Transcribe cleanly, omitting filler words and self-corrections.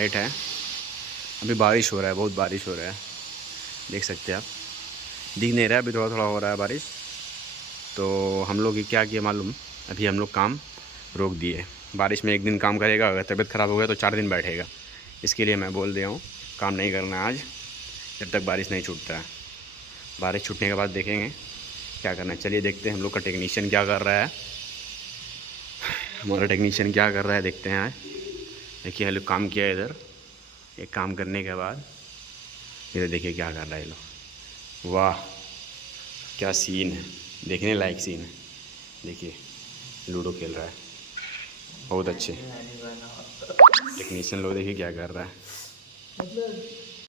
Light है। अभी बारिश हो रहा है, बहुत बारिश हो रहा है, देख सकते हैं आप। दिख नहीं रहा है, अभी थोड़ा थोड़ा हो रहा है बारिश। तो हम लोग क्या किए मालूम, अभी हम लोग काम रोक दिए। बारिश में एक दिन काम करेगा, अगर तबीयत ख़राब हो गया तो 4 दिन बैठेगा। इसके लिए मैं बोल दिया हूँ काम नहीं करना है आज, जब तक बारिश नहीं छूटता है। बारिश छूटने के बाद देखेंगे क्या करना है। चलिए देखते हैं हम लोग का टेक्नीशियन क्या कर रहा है। हमारा टेक्नीशियन क्या कर रहा है देखते हैं आज। देखिए हम लोग काम किया इधर, एक काम करने के बाद इधर देखिए क्या कर रहा है ये लोग। वाह क्या सीन है, देखने लायक सीन है। देखिए लूडो खेल रहा है, बहुत अच्छे। टेक्नीशियन लोग देखिए क्या कर रहा है।